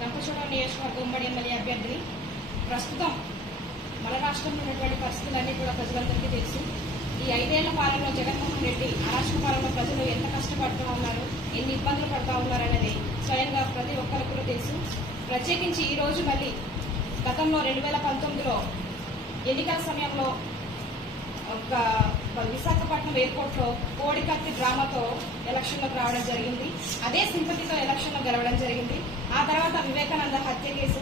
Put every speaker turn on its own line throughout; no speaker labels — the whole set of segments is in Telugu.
పరచూడ నియోజకవర్గ ఉమ్మడి ఎమ్మెల్యే అభ్యర్థిని ప్రస్తుతం మన రాష్ట్రంలో ఉన్నటువంటి పరిస్థితులన్నీ కూడా ప్రజలందరికీ తెలుసు. ఈ ఐదేళ్ళ పాలనలో జగన్మోహన్ రెడ్డి ఆ రాష్ట్ర పాలనలో ప్రజలు ఎంత కష్టపడుతూ ఉన్నారు ఎన్ని ఇబ్బందులు పడుతూ ఉన్నారు అనేది స్వయంగా ప్రతి ఒక్కరికి కూడా తెలుసు. ప్రత్యేకించి ఈ రోజు మళ్ళీ గతంలో రెండు వేల పంతొమ్మిదిలో ఎన్నికల సమయంలో ఒక విశాఖపట్నం ఎయిర్పోర్ట్లో కోడికత్తి డ్రామాతో ఎలక్షన్లోకి రావడం జరిగింది. అదే సింపతితో ఎలక్షన్లో గెలవడం జరిగింది. ఆ తర్వాత వివేకానంద హత్య కేసు.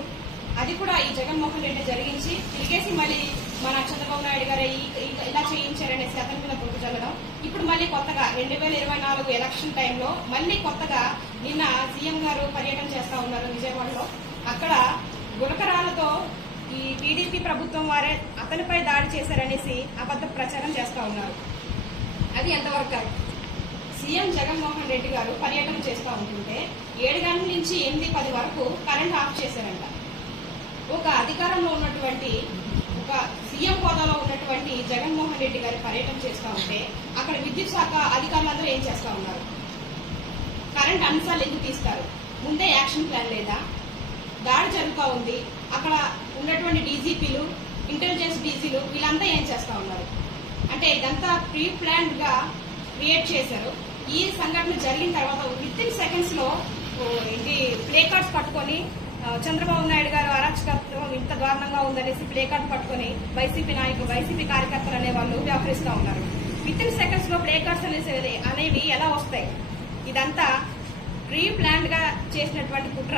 అది కూడా ఈ జగన్మోహన్ రెడ్డి జరిగించి తిరిగేసి మళ్ళీ మన చంద్రబాబు నాయుడు గారు ఈ- ఇలా చేయించారనేసి అతని మీద గుర్తు చల్లడం ఇప్పుడు మళ్ళీ కొత్తగా రెండు వేల ఇరవై నాలుగు ఎలక్షన్ టైంలో మళ్ళీ కొత్తగా నిన్న సీఎం గారు పర్యటన చేస్తా ఉన్నారు విజయవాడలో. అక్కడ గులకరాలతో ఈ టీడీపీ ప్రభుత్వం వారే అతనిపై దాడి చేశారనేసి అబద్ధ ప్రచారం చేస్తా ఉన్నారు. అది ఎంతవరకు కరెక్ట్? సీఎం జగన్మోహన్ రెడ్డి గారు పర్యటన చేస్తూ ఉంటుంటే ఏడు గంటల నుంచి ఎనిమిది పది వరకు కరెంట్ ఆఫ్ చేశారంట. ఒక అధికారంలో ఉన్నటువంటి ఒక సీఎం హోదాలో ఉన్నటువంటి జగన్మోహన్ రెడ్డి గారు పర్యటన చేస్తూ ఉంటే అక్కడ విద్యుత్ శాఖ అధికారులందరూ ఏం చేస్తూ ఉన్నారు? కరెంట్ అంశాలు ఎందుకు తీస్తారు? ముందే యాక్షన్ ప్లాన్ లేదా? దాడి జరుగుతూ ఉంది. అక్కడ ఉన్నటువంటి డీజీపీలు ఇంటెలిజెన్స్ డీజీలు వీళ్ళంతా ఏం చేస్తూ ఉన్నారు? అంటే ఇదంతా ప్రీ ప్లాన్గా క్రియేట్ చేశారు. ఈ సంఘటన జరిగిన తర్వాత విత్ ఇన్ సెకండ్స్లో ఇది ప్లే కార్డ్స్ పట్టుకొని చంద్రబాబు నాయుడు గారు అరాచకత్వం ఇంత దారుణంగా ఉందనేసి ప్లే కార్డ్ పట్టుకొని వైసీపీ నాయకులు వైసీపీ కార్యకర్తలు అనే వాళ్ళు వ్యవహరిస్తూ ఉన్నారు. విత్ ఇన్ సెకండ్స్లో ప్లే కార్డ్స్ అనేసి అనేవి ఎలా వస్తాయి? ఇదంతా ప్రీ ప్లాన్డ్గా చేసినటువంటి కుట్ర.